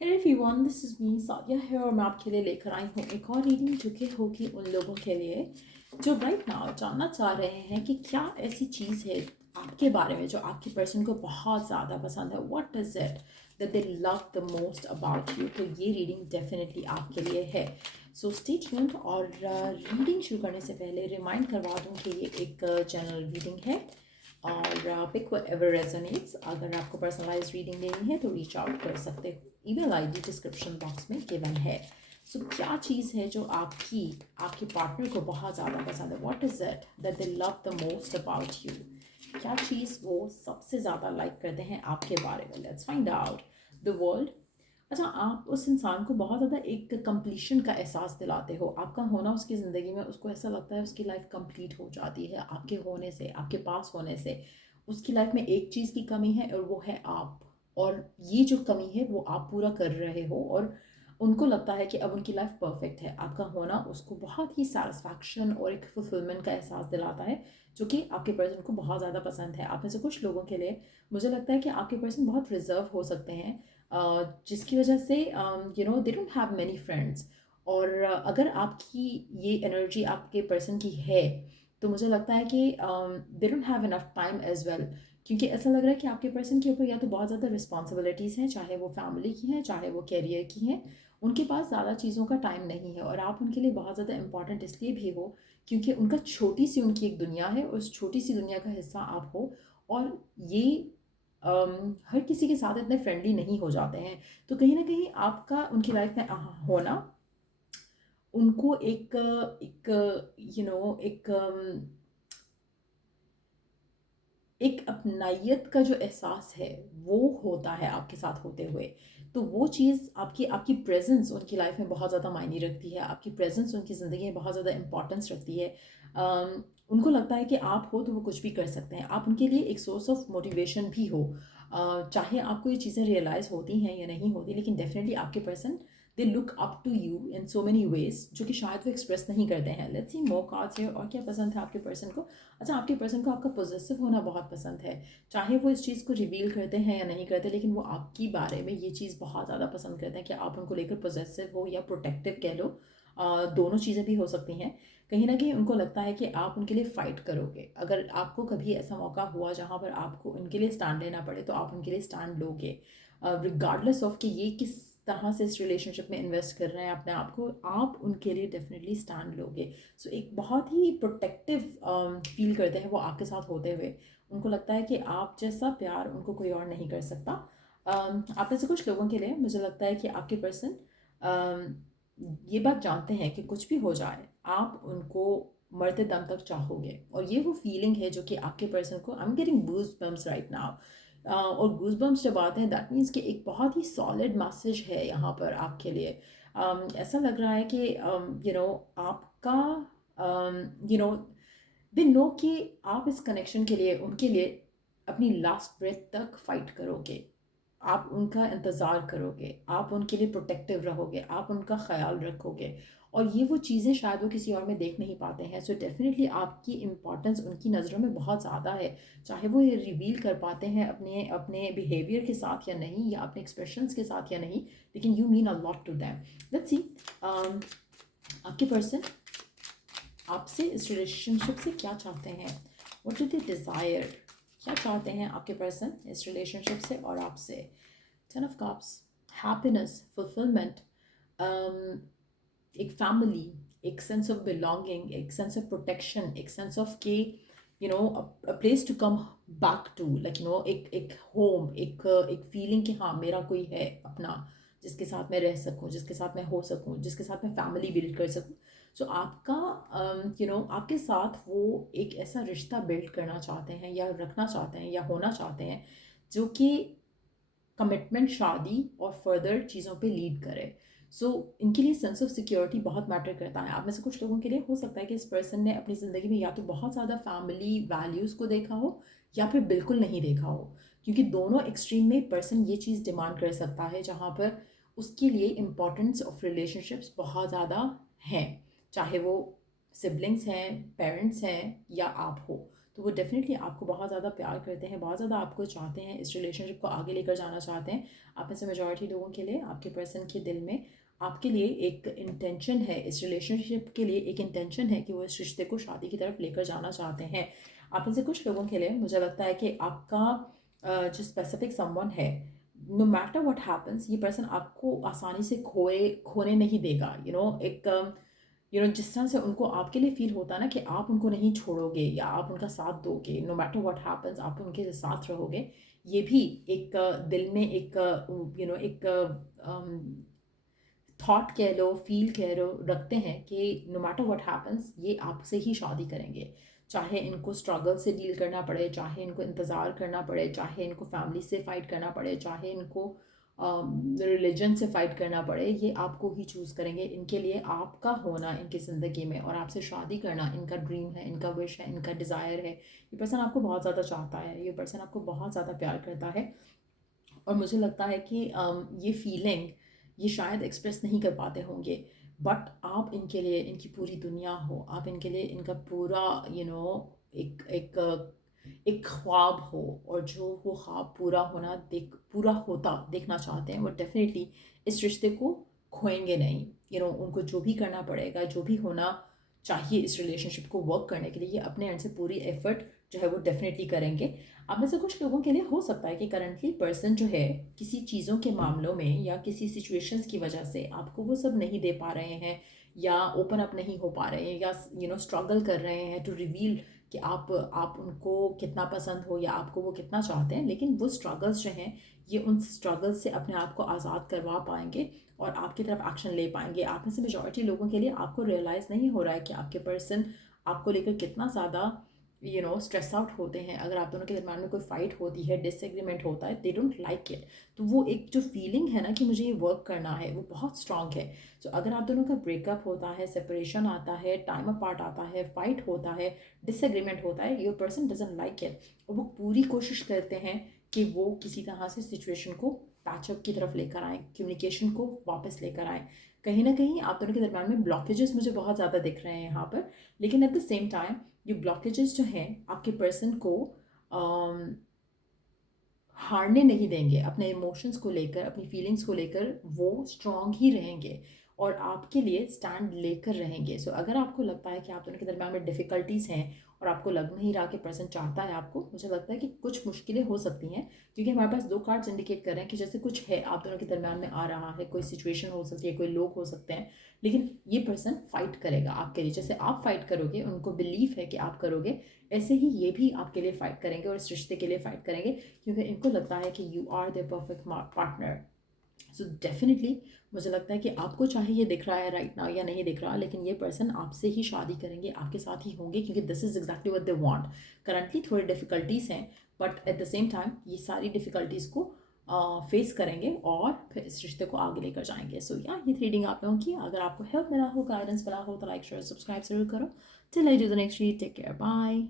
Hello everyone, this is me Sadia है और मैं आपके लिए लेकर आई हूँ एक और रीडिंग जो कि होगी उन लोगों के लिए जो राइट नाउ जानना चाह रहे हैं कि क्या ऐसी चीज़ है आपके बारे में जो आपकी पर्सन को बहुत ज़्यादा पसंद है। What is it that they love the most about you. तो ये रीडिंग डेफिनेटली आपके लिए है। So stay tuned. और रीडिंग शुरू करने से पहले रिमाइंड करवा दूँ कि ये एक जनरल रीडिंग है और पिक व्हाटएवर रेजोनेट्स। अगर आपको पर्सनलाइज रीडिंग लेनी है तो रीच आउट कर सकते हो। ईमेल आईडी डिस्क्रिप्शन बॉक्स में गिवन है। सो क्या चीज़ है जो आपके पार्टनर को बहुत ज़्यादा पसंद है। What is it that they love the most about you. क्या चीज़ वो सबसे ज़्यादा लाइक करते हैं आपके बारे में। Let's find out. The world. अच्छा, आप उस इंसान को बहुत ज़्यादा एक कंप्लीशन का एहसास दिलाते हो। आपका होना उसकी ज़िंदगी में उसको ऐसा लगता है उसकी लाइफ कंप्लीट हो जाती है आपके होने से, आपके पास होने से। उसकी लाइफ में एक चीज़ की कमी है और वो है आप। और ये जो कमी है वो आप पूरा कर रहे हो और उनको लगता है कि अब उनकी लाइफ परफेक्ट है। आपका होना उसको बहुत ही सेटिस्फैक्शन और एक फुलफिलमेंट का एहसास दिलाता है जो कि आपके पर्सन को बहुत ज़्यादा पसंद है। आप में से कुछ लोगों के लिए मुझे लगता है कि आपके पर्सन बहुत रिजर्व हो सकते हैं, जिसकी वजह से दे डोंट हैव मैनी फ्रेंड्स। और अगर आपकी ये एनर्जी आपके पर्सन की है तो मुझे लगता है कि they don't have enough time as well. क्योंकि ऐसा लग रहा है कि आपके पर्सन के ऊपर या तो बहुत ज़्यादा रिस्पॉन्सिबिलिटीज़ हैं, चाहे वो फैमिली की हैं चाहे वो कैरियर की हैं। उनके पास ज़्यादा चीज़ों का टाइम नहीं है और आप उनके लिए बहुत ज़्यादा इंपॉर्टेंट इसलिए भी हो क्योंकि उनका छोटी सी उनकी एक दुनिया है और उस छोटी सी दुनिया का हिस्सा आप हो। और ये हर किसी के साथ इतने फ्रेंडली नहीं हो जाते हैं। तो कहीं ना कहीं आपका उनकी लाइफ में होना उनको एक एक यू नो एक एक अपनाइयत का जो एहसास है वो होता है आपके साथ होते हुए। तो वो चीज़ आपकी आपकी प्रेजेंस उनकी लाइफ में बहुत ज़्यादा मायने रखती है। आपकी प्रेजेंस उनकी ज़िंदगी में बहुत ज़्यादा इंपॉर्टेंस रखती है। उनको लगता है कि आप हो तो वो कुछ भी कर सकते हैं। आप उनके लिए एक सोर्स ऑफ मोटिवेशन भी हो। चाहे आपको ये चीज़ें रियलाइज़ होती हैं या नहीं होती, लेकिन डेफिनेटली आपके person they look up to you in so many ways जो कि शायद वो एक्सप्रेस नहीं करते हैं। Let's see more cards here. और क्या पसंद है आपके पर्सन को। अच्छा, आपके पर्सन को आपका पॉजिटिव होना बहुत पसंद है। चाहे वो इस चीज़ को रिवील करते हैं या नहीं करते, लेकिन वो आपकी बारे में ये चीज़ बहुत ज़्यादा पसंद करते हैं कि आप उनको लेकर पॉजिटिव हो या प्रोटेक्टिव कह लो। दोनों चीज़ें भी हो सकती हैं। कहीं ना कहीं उनको लगता है कि आप उनके लिए फ़ाइट करोगे। अगर आपको कभी ऐसा मौका हुआ जहाँ पर आपको उनके लिए स्टैंड लेना पड़े तो आप उनके लिए स्टैंड लोगे, रिगार्डलेस ऑफ कि ये किस तरह से इस रिलेशनशिप में इन्वेस्ट कर रहे हैं अपने आप को। आप उनके लिए डेफिनेटली स्टैंड लोगे। सो एक बहुत ही प्रोटेक्टिव फील करते हैं वो आपके साथ होते हुए। उनको लगता है कि आप जैसा प्यार उनको कोई और नहीं कर सकता। आप में से कुछ लोगों के लिए मुझे लगता है कि आपके पर्सन ये बात जानते हैं कि कुछ भी हो जाए आप उनको मरते दम तक चाहोगे। और ये वो फीलिंग है जो कि आपके पर्सन को I am getting goose bumps right now. और गूज बम्स जब आते हैं दैट मीन्स कि एक बहुत ही सॉलिड मैसेज है यहाँ पर आपके लिए। ऐसा लग रहा है कि आपका दे नो कि आप इस कनेक्शन के लिए उनके लिए अपनी लास्ट ब्रेथ तक फाइट करोगे। आप उनका इंतज़ार करोगे, आप उनके लिए प्रोटेक्टिव रहोगे, आप उनका ख्याल रखोगे। और ये वो चीज़ें शायद वो किसी और में देख नहीं पाते हैं। सो डेफिनेटली आपकी इम्पोर्टेंस उनकी नज़रों में बहुत ज़्यादा है। चाहे वो ये रिवील कर पाते हैं अपने अपने बिहेवियर के साथ या नहीं, या अपने एक्सप्रेशंस के साथ या नहीं, लेकिन you mean a lot to them. Let's see आपके पर्सन आपसे इस रिलेशनशिप से क्या चाहते हैं। What do they desire. क्या चाहते हैं आपके पर्सन इस रिलेशनशिप से और आपसे। Ten of cups, happiness, fulfilment, एक फैमिली, एक सेंस ऑफ बिलोंगिंग, एक सेंस ऑफ प्रोटेक्शन, एक सेंस ऑफ के a place to come back to, like एक एक होम, एक फीलिंग कि हाँ मेरा कोई है अपना जिसके साथ मैं रह सकूँ, जिसके साथ मैं हो सकूँ, जिसके साथ मैं फैमिली बिल्ड कर सकूँ। सो आपका आपके साथ वो एक ऐसा रिश्ता बिल्ड करना चाहते हैं या रखना चाहते हैं या होना चाहते हैं जो कि कमिटमेंट, शादी और फर्दर चीज़ों पे लीड करे। सो इनके लिए सेंस ऑफ सिक्योरिटी बहुत मैटर करता है। आप में से कुछ लोगों के लिए हो सकता है कि इस पर्सन ने अपनी ज़िंदगी में या तो बहुत ज़्यादा फैमिली वैल्यूज़ को देखा हो या फिर बिल्कुल नहीं देखा हो। क्योंकि दोनों एक्सट्रीम में पर्सन ये चीज़ डिमांड कर सकता है जहाँ पर उसके लिए इम्पोर्टेंस ऑफ रिलेशनशिप्स बहुत ज़्यादा हैं, चाहे वो सिबलिंग्स हैं, पेरेंट्स हैं या आप हो। तो वो डेफिनेटली आपको बहुत ज़्यादा प्यार करते हैं, बहुत ज़्यादा आपको चाहते हैं, इस रिलेशनशिप को आगे लेकर जाना चाहते हैं। आप में से मेजॉरिटी लोगों के लिए आपके पर्सन के दिल में आपके लिए एक इंटेंशन है, इस रिलेशनशिप के लिए एक इंटेंशन है कि वो इस रिश्ते को शादी की तरफ लेकर जाना चाहते हैं। आप में से कुछ लोगों के लिए मुझे लगता है कि आपका जो स्पेसिफिक समवन है, नो मैटर व्हाट हैपन्स, ये पर्सन आपको आसानी से खोने नहीं देगा। एक जिस तरह से उनको आपके लिए फील होता है ना कि आप उनको नहीं छोड़ोगे या आप उनका साथ दोगे, नो मैटर व्हाट हैपन्स आप उनके साथ रहोगे। ये भी एक दिल में एक एक थॉट कह लो, फील कह लो, रखते हैं कि नो मैटर व्हाट हैपन्स ये आपसे ही शादी करेंगे। चाहे इनको स्ट्रगल से डील करना पड़े, चाहे इनको इंतज़ार करना पड़े, चाहे इनको फैमिली से फ़ाइट करना पड़े, चाहे इनको रिलीजन से फ़ाइट करना पड़े, ये आपको ही चूज़ करेंगे। इनके लिए आपका होना इनकी ज़िंदगी में और आपसे शादी करना इनका ड्रीम है, इनका विश है, इनका डिज़ायर है। ये पर्सन आपको बहुत ज़्यादा चाहता है, ये पर्सन आपको बहुत ज़्यादा प्यार करता है। और मुझे लगता है कि ये फीलिंग ये शायद एक्सप्रेस नहीं कर पाते होंगे, बट आप इनके लिए इनकी पूरी दुनिया हो, आप इनके लिए इनका पूरा एक एक एक ख्वाब हो, और जो वो ख्वाब पूरा होता देखना चाहते हैं, वो डेफिनेटली इस रिश्ते को खोएंगे नहीं। उनको जो भी करना पड़ेगा, जो भी होना चाहिए इस रिलेशनशिप को वर्क करने के लिए, ये अपने एंड से पूरी एफर्ट जो है वो डेफिनेटली करेंगे। आप में से कुछ लोगों के लिए हो सकता है कि करंटली पर्सन जो है किसी चीज़ों के मामलों में या किसी सिचुएशंस की वजह से आपको वो सब नहीं दे पा रहे हैं, या ओपन अप नहीं हो पा रहे हैं, या स्ट्रगल कर रहे हैं टू रिवील कि आप उनको कितना पसंद हो या आपको वो कितना चाहते हैं। लेकिन वो स्ट्रगल्स जो हैं, ये उन स्ट्रगल्स से अपने आप को आज़ाद करवा पाएंगे और आपकी तरफ एक्शन ले पाएंगे। आप में से मेजॉरिटी लोगों के लिए आपको रियलाइज़ नहीं हो रहा है कि आपके पर्सन आपको लेकर कितना ज़्यादा स्ट्रेस आउट होते हैं। अगर आप दोनों के दरम्यान में कोई फाइट होती है, डिसएग्रीमेंट होता है, दे डोंट लाइक इट, तो वो एक जो फीलिंग है ना कि मुझे ये वर्क करना है, वो बहुत स्ट्रांग है। सो अगर आप दोनों का ब्रेकअप होता है, सेपरेशन आता है, टाइम अपार्ट आता है, फाइट होता है, डिसएग्रीमेंट होता है, your person doesn't like it, और वो पूरी कोशिश करते हैं कि वो किसी तरह से सिचुएशन को पैचअप की तरफ लेकर आएँ, कम्युनिकेशन को वापस लेकर आएँ। कहीं ना कहीं आप दोनों के दरम्यान में ब्लॉकेजेस मुझे बहुत ज़्यादा दिख रहे हैं यहाँ पर, लेकिन एट द सेम टाइम ये ब्लॉकेजेस जो हैं आपके पर्सन को हारने नहीं देंगे। अपने इमोशंस को लेकर, अपनी फीलिंग्स को लेकर वो स्ट्रांग ही रहेंगे और आपके लिए स्टैंड लेकर रहेंगे। सो अगर आपको लगता है कि आप दोनों के दरम्यान में डिफ़िकल्टीज़ हैं और आपको लग नहीं रहा कि पर्सन चाहता है आपको, मुझे लगता है कि कुछ मुश्किलें हो सकती हैं, क्योंकि हमारे पास 2 कार्ड्स इंडिकेट कर रहे हैं कि जैसे कुछ है आप दोनों के दरम्यान में आ रहा है, कोई सिचुएशन हो सकती है, कोई लोग हो सकते हैं, लेकिन ये पर्सन फाइट करेगा आपके लिए। जैसे आप फाइट करोगे, उनको बिलीव है कि आप करोगे, ऐसे ही ये भी आपके लिए फ़ाइट करेंगे और इस रिश्ते के लिए फ़ाइट करेंगे, क्योंकि इनको लगता है कि you are the perfect partner. So definitely मुझे लगता है कि आपको चाहे ये दिख रहा है राइट नाउ या नहीं दिख रहा, लेकिन ये पर्सन आपसे ही शादी करेंगे, आपके साथ ही होंगे, क्योंकि this is exactly what they want. Currently थोड़ी डिफ़िकल्टीज़ हैं, but at the same time ये सारी डिफ़िकल्टीज़ को फेस करेंगे और फिर इस रिश्ते को आगे लेकर जाएंगे। सो या ये रीडिंग आप लोगों की, अगर आपको हेल्प मिला हो, गाइडेंस मिला हो, तो लाइक शेयर सब्सक्राइब जरूर करो। Till I do the next read, take care, bye.